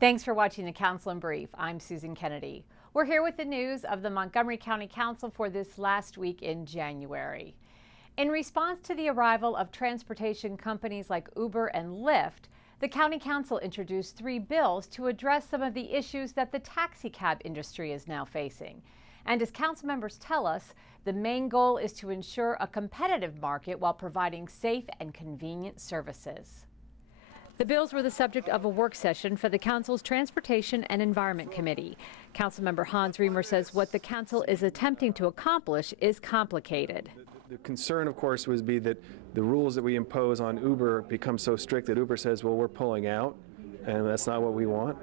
Thanks for watching the Council in Brief. I'm Susan Kennedy. We're here with the news of the Montgomery County Council for this last week in January. In response to the arrival of transportation companies like Uber and Lyft, the County Council introduced 3 bills to address some of the issues that the taxicab industry is now facing. And as council members tell us, the main goal is to ensure a competitive market while providing safe and convenient services. The bills were the subject of a work session for the Council's Transportation and Environment Committee. Councilmember Hans Remer says what the Council is attempting to accomplish is complicated. The concern, of course, would be that the rules that we impose on Uber become so strict that Uber says, well, we're pulling out, and that's not what we want.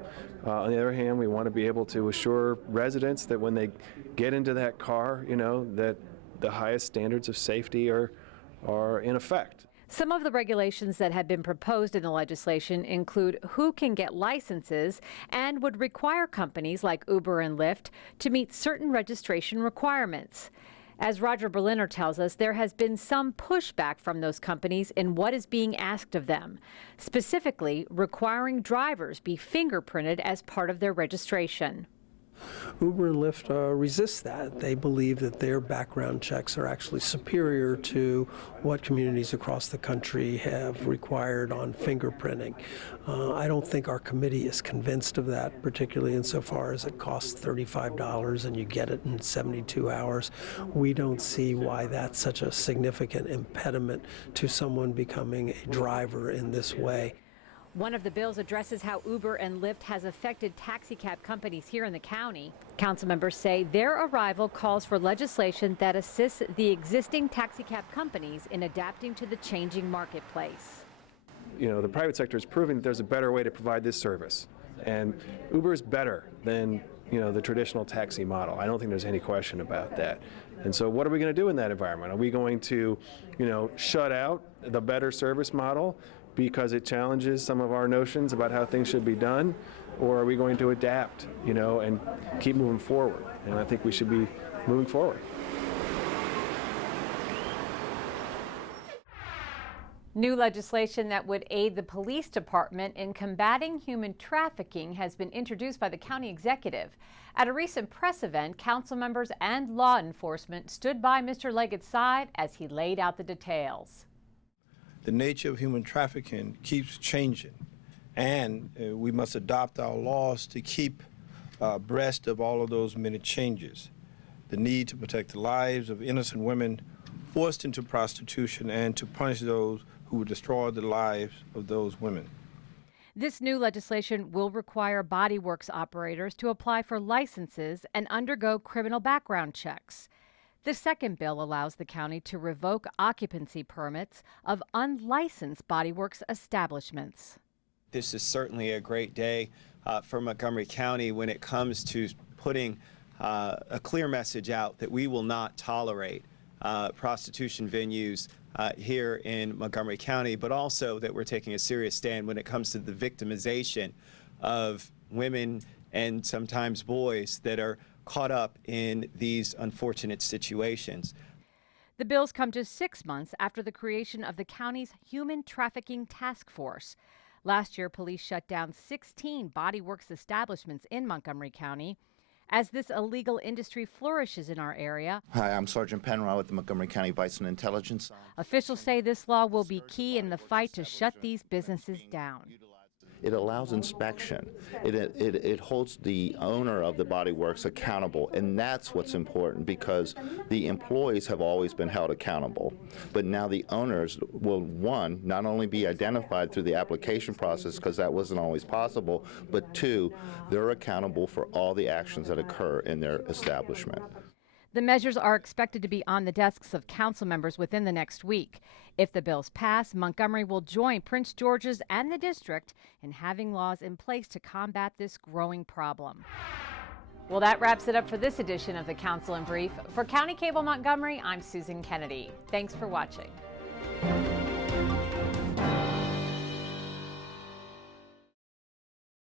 On the other hand, we want to be able to assure residents that when they get into that car, that the highest standards of safety are in effect. Some of the regulations that have been proposed in the legislation include who can get licenses and would require companies like Uber and Lyft to meet certain registration requirements. As Roger Berliner tells us, there has been some pushback from those companies in what is being asked of them, specifically requiring drivers be fingerprinted as part of their registration. Uber and Lyft resist that. They believe that their background checks are actually superior to what communities across the country have required on fingerprinting. I don't think our committee is convinced of that, particularly insofar as it costs $35 and you get it in 72 hours. We don't see why that's such a significant impediment to someone becoming a driver in this way. One of the bills addresses how Uber and Lyft has affected taxicab companies here in the county. Council members say their arrival calls for legislation that assists the existing taxicab companies in adapting to the changing marketplace. The private sector is proving that there's a better way to provide this service. And Uber is better than, the traditional taxi model. I don't think there's any question about that. And so what are we going to do in that environment? Are we going to, shut out the better service model because it challenges some of our notions about how things should be done, or are we going to adapt, and keep moving forward? And I think we should be moving forward. New legislation that would aid the police department in combating human trafficking has been introduced by the county executive. At a recent press event, council members and law enforcement stood by Mr. Leggett's side as he laid out the details. The nature of human trafficking keeps changing, and we must adopt our laws to keep abreast of all of those many changes. The need to protect the lives of innocent women forced into prostitution and to punish those who would destroy the lives of those women. This new legislation will require Body Works operators to apply for licenses and undergo criminal background checks. The second bill allows the county to revoke occupancy permits of unlicensed Body Works establishments. This is certainly a great day for Montgomery County when it comes to putting a clear message out that we will not tolerate prostitution venues here in Montgomery County, but also that we're taking a serious stand when it comes to the victimization of women and sometimes boys that are caught up in these unfortunate situations. The bills come just 6 months after the creation of the county's Human Trafficking Task Force. Last year, police shut down 16 Body Works establishments in Montgomery County. As this illegal industry flourishes in our area, Hi, I'm Sergeant Penrod with the Montgomery County Bison Intelligence. officials say this law will be key in the fight to shut these businesses down. It allows inspection. It holds the owner of the Body Works accountable, and that's what's important because the employees have always been held accountable. But now the owners will, one, not only be identified through the application process because that wasn't always possible, but two, they're accountable for all the actions that occur in their establishment. The measures are expected to be on the desks of council members within the next week. If the bills pass, Montgomery will join Prince George's and the district in having laws in place to combat this growing problem. Well, that wraps it up for this edition of the Council in Brief. For County Cable Montgomery, I'm Susan Kennedy. Thanks for watching.